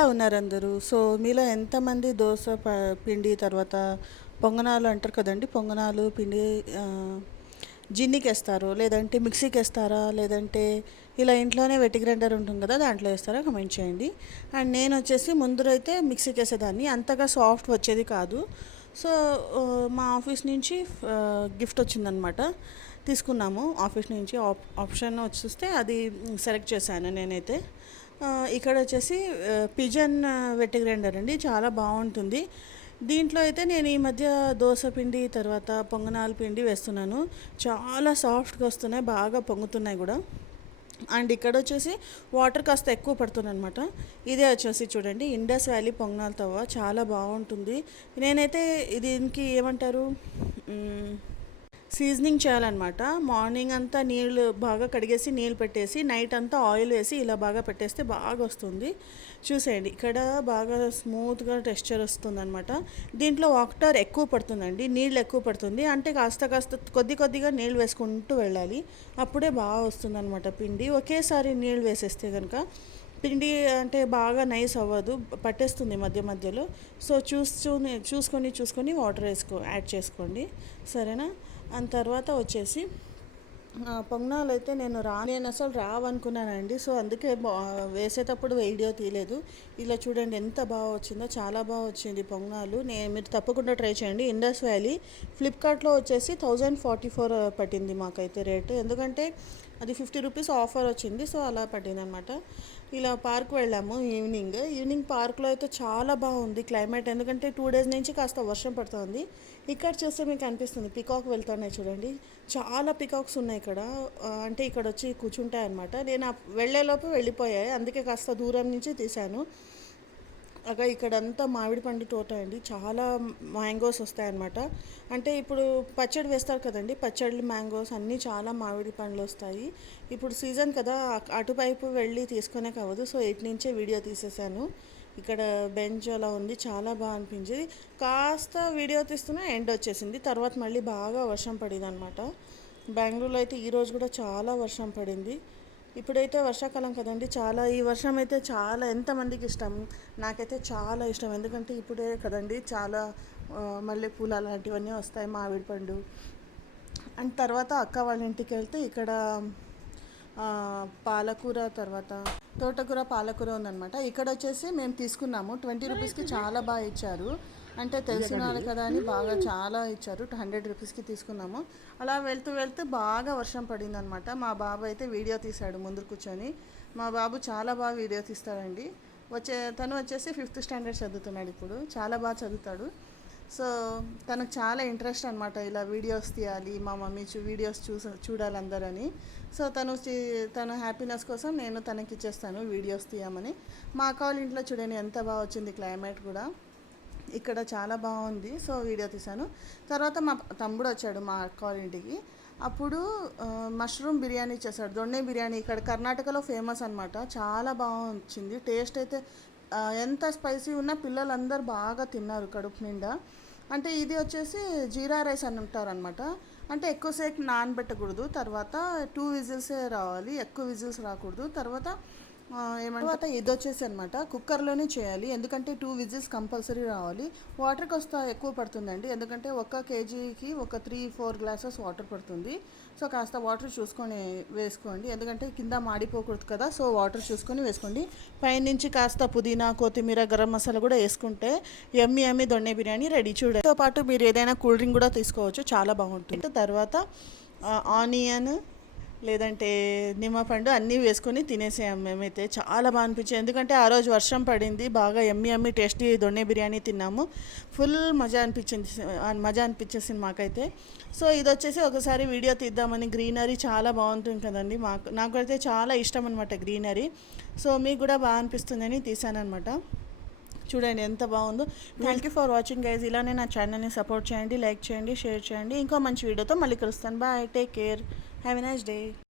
ఎలా ఉన్నారు అందరూ? సో మీలో ఎంతమంది దోశ ప పిండి తర్వాత పొంగనాలు అంటారు కదండి? పొంగనాలు పిండి జిన్నికి వేస్తారు లేదంటే మిక్సీకి వేస్తారా లేదంటే ఇలా ఇంట్లోనే వెట్టి గ్రైండర్ ఉంటుంది కదా దాంట్లో వేస్తారా? కమెంట్ చేయండి. అండ్ నేను వచ్చేసి ముందరైతే మిక్సీకి వేసేదాన్ని అంతగా సాఫ్ట్ వచ్చేది కాదు. సో మా ఆఫీస్ నుంచి గిఫ్ట్ వచ్చిందనమాట. తీసుకున్నాము. ఆఫీస్ నుంచి ఆప్ ఆప్షన్ వచ్చేస్తే అది సెలెక్ట్ చేశాను నేనైతే. ఇక్కడ వచ్చేసి పిజన్ ఆ, వెట్టి గ్రైండర్ అండి. చాలా బాగుంటుంది. దీంట్లో అయితే నేను ఈ మధ్య దోశ పిండి తర్వాత పొంగనాల పిండి వేస్తున్నాను. చాలా సాఫ్ట్గా వస్తున్నాయి. బాగా పొంగుతున్నాయి కూడా. అండ్ ఇక్కడ వచ్చేసి వాటర్ కాస్త ఎక్కువ పడుతుంది అనమాట ఇదే వచ్చేసి చూడండి. ఇండస్ వ్యాలీ పొంగనాల తవ్వ. చాలా బాగుంటుంది. నేనైతే దీనికి ఏమంటారు? సీజనింగ్ చేయాలన్నమాట. మార్నింగ్ అంతా నీళ్ళు బాగా కడిగేసి నీళ్ళు పెట్టేసి నైట్ అంతా ఆయిల్ వేసి ఇలా బాగా పెట్టేస్తే బాగా వస్తుంది. చూసేయండి. ఇక్కడ బాగా స్మూత్గా టెక్స్చర్ వస్తుంది అనమాట దీంట్లో వాక్టర్ ఎక్కువ పడుతుందండి. నీళ్ళు ఎక్కువ పడుతుంది. అంటే కాస్త కాస్త కొద్ది కొద్దిగా నీళ్ళు వేసుకుంటూ వెళ్ళాలి. అప్పుడే బాగా వస్తుంది అనమాట పిండి. ఒకేసారి నీళ్ళు వేసేస్తే కనుక పిండి అంటే బాగా నైస్ అవ్వదు. పట్టేస్తుంది మధ్య మధ్యలో. సో చూసుకొని చూసుకొని చూసుకొని వాటర్ వేసుకో యాడ్ చేసుకోండి. సరేనా? అండ్ తర్వాత వచ్చేసి పొంగనాలు అయితే నేను రా నేను అసలు రావనుకున్నానండి. సో అందుకే బా- వేసేటప్పుడు వీడియో తీయలేదు. ఇలా చూడండి ఎంత బాగా వచ్చిందో చాలా బాగా వచ్చింది పొంగనాలు. నేను మీరు తప్పకుండా ట్రై చేయండి. ఇండస్ వ్యాలీ ఫ్లిప్కార్ట్లో వచ్చేసి థౌజండ్ ఫార్టీ ఫోర్ పట్టింది మాకైతే రేటు. ఎందుకంటే అది ఫిఫ్టీ రూపీస్ ఆఫర్ వచ్చింది. సో అలా పట్టింది అనమాట ఇలా పార్క్ వెళ్ళాము ఈవినింగ్. ఈవినింగ్ పార్క్లో అయితే చాలా బాగుంది క్లైమేట్. ఎందుకంటే టూ డేస్ నుంచి కాస్త వర్షం పడుతుంది. ఇక్కడ చూస్తే మీకు అనిపిస్తుంది. పికాక్ వెళ్తున్నాయి చూడండి. చాలా పికాక్స్ ఉన్నాయి ఇక్కడ. అంటే ఇక్కడ వచ్చి కూర్చుంటాయి అనమాట నేను వెళ్ళేలోపు వెళ్ళిపోయాయి. అందుకే కాస్త దూరం నుంచి తీశాను. అక్కడ ఇక్కడంతా మామిడి పండు తోట అండి. చాలా మ్యాంగోస్ వస్తాయన్నమాట అంటే ఇప్పుడు పచ్చడి వేస్తారు కదండి. పచ్చళ్ళు మ్యాంగోస్ అన్నీ చాలా మామిడి పండ్లు వస్తాయి. ఇప్పుడు సీజన్ కదా. అటువైపు వెళ్ళి తీసుకునే కావదు సో ఇటు నుంచే వీడియో తీసేసాను. ఇక్కడ బెంచ్ అలా ఉంది చాలా బాగా అనిపించింది. కాస్త వీడియో తీస్తున్నా ఎండ్ వచ్చేసింది. తర్వాత మళ్ళీ బాగా వర్షం పడింది అనమాట బెంగళూరులో అయితే ఈరోజు కూడా చాలా వర్షం పడింది. ఇప్పుడైతే వర్షాకాలం కదండి చాలా ఈ వర్షం అయితే చాలా ఎంతమందికి ఇష్టం? నాకైతే చాలా ఇష్టం. ఎందుకంటే ఇప్పుడే కదండి చాలా మల్లెపూలు అలాంటివన్నీ వస్తాయి మామిడి పండు. అండ్ తర్వాత అక్క వాళ్ళ ఇంటికి వెళ్తే ఇక్కడ పాలకూర తర్వాత తోటకూర పాలకూర ఉందన్నమాట. ఇక్కడ వచ్చేసి మేము తీసుకున్నాము. ట్వంటీ రూపీస్కి చాలా బాగా ఇచ్చారు. అంటే తెలిసిన వాళ్ళు కదా అని బాగా చాలా ఇచ్చారు. హండ్రెడ్ రూపీస్కి తీసుకున్నాము. అలా వెళ్తూ వెళ్తూ బాగా వర్షం పడిందనమాట మా బాబు అయితే వీడియో తీశాడు ముందు కూర్చొని. మా బాబు చాలా బాగా వీడియో తీస్తాడండి. వచ్చే తను వచ్చేసి ఫిఫ్త్ స్టాండర్డ్ చదువుతున్నాడు ఇప్పుడు. చాలా బాగా చదువుతాడు. సో తనకు చాలా ఇంట్రెస్ట్ అనమాట ఇలా వీడియోస్ తీయాలి మా మమ్మీ చూ వీడియోస్ చూస చూడాలి అందరని సో తను తన హ్యాపీనెస్ కోసం నేను తనకి ఇచ్చేస్తాను వీడియోస్ తీయమని. మా అక్క వాళ్ళ ఇంట్లో చూడండి ఎంత బాగా వచ్చింది క్లైమేట్ కూడా. ఇక్కడ చాలా బాగుంది సో వీడియో తీశాను. తర్వాత మా తమ్ముడు వచ్చాడు మా అక్క వాళ్ళ ఇంటికి. అప్పుడు మష్రూమ్ బిర్యానీ చేశాడు దొన్నె బిర్యానీ. ఇక్కడ కర్ణాటకలో ఫేమస్ అనమాట చాలా బాగా వచ్చింది. టేస్ట్ అయితే ఎంత స్పైసీ ఉన్నా పిల్లలందరూ బాగా తిన్నారు కడుపు నిండా. అంటే ఇది వచ్చేసి జీరా రైస్ అని ఉంటారనమాట అంటే ఎక్కువసేపు నానబెట్టకూడదు తర్వాత టూ విజిల్సే రావాలి ఎక్కువ విజిల్స్ రాకూడదు తర్వాత ఏమంటే తర్వాత ఇది వచ్చేసి అనమాట కుక్కర్లోనే చేయాలి. ఎందుకంటే టూ విజిల్స్ కంపల్సరీ రావాలి. వాటర్ కాస్త ఎక్కువ పడుతుందండి. ఎందుకంటే ఒక కేజీకి ఒక త్రీ ఫోర్ గ్లాసెస్ వాటర్ పడుతుంది. సో కాస్త వాటర్ చూసుకొని వేసుకోండి. ఎందుకంటే కింద మాడిపోకూడదు కదా. సో వాటర్ చూసుకొని వేసుకోండి. పైనుంచి కాస్త పుదీనా కొత్తిమీర గరం మసాలా కూడా వేసుకుంటే ఎమ్మి ఎమ్మి దొన్నె బిర్యానీ రెడీ. చూడండి. పాటు మీరు ఏదైనా కూల్ డ్రింక్ కూడా తీసుకోవచ్చు. చాలా బాగుంటుంది. తర్వాత ఆనియన్ లేదంటే నిమ్మపండు అన్నీ వేసుకొని తినేసాం మేమైతే. చాలా బాగా అనిపించింది. ఎందుకంటే ఆ రోజు వర్షం పడింది బాగా ఎమ్మి ఎమ్మి టేస్టీ దొన్నె బిర్యానీ తిన్నాము. ఫుల్ మజా అనిపించింది మజా అనిపించేసింది మాకైతే. సో ఇది వచ్చేసి ఒకసారి వీడియో తీద్దామని గ్రీనరీ చాలా బాగుంటుంది కదండి. మాకు నాకైతే చాలా ఇష్టం అనమాట గ్రీనరీ. సో మీకు కూడా బాగా అనిపిస్తుందని తీసానమాట చూడండి ఎంత బాగుందో. Thank you for watching guys ఇలానే నా ఛానల్ని సపోర్ట్ చేయండి లైక్ చేయండి షేర్ చేయండి. ఇంకో మంచి వీడియోతో మళ్ళీ కలుస్తాను. Bye take care Have a nice day.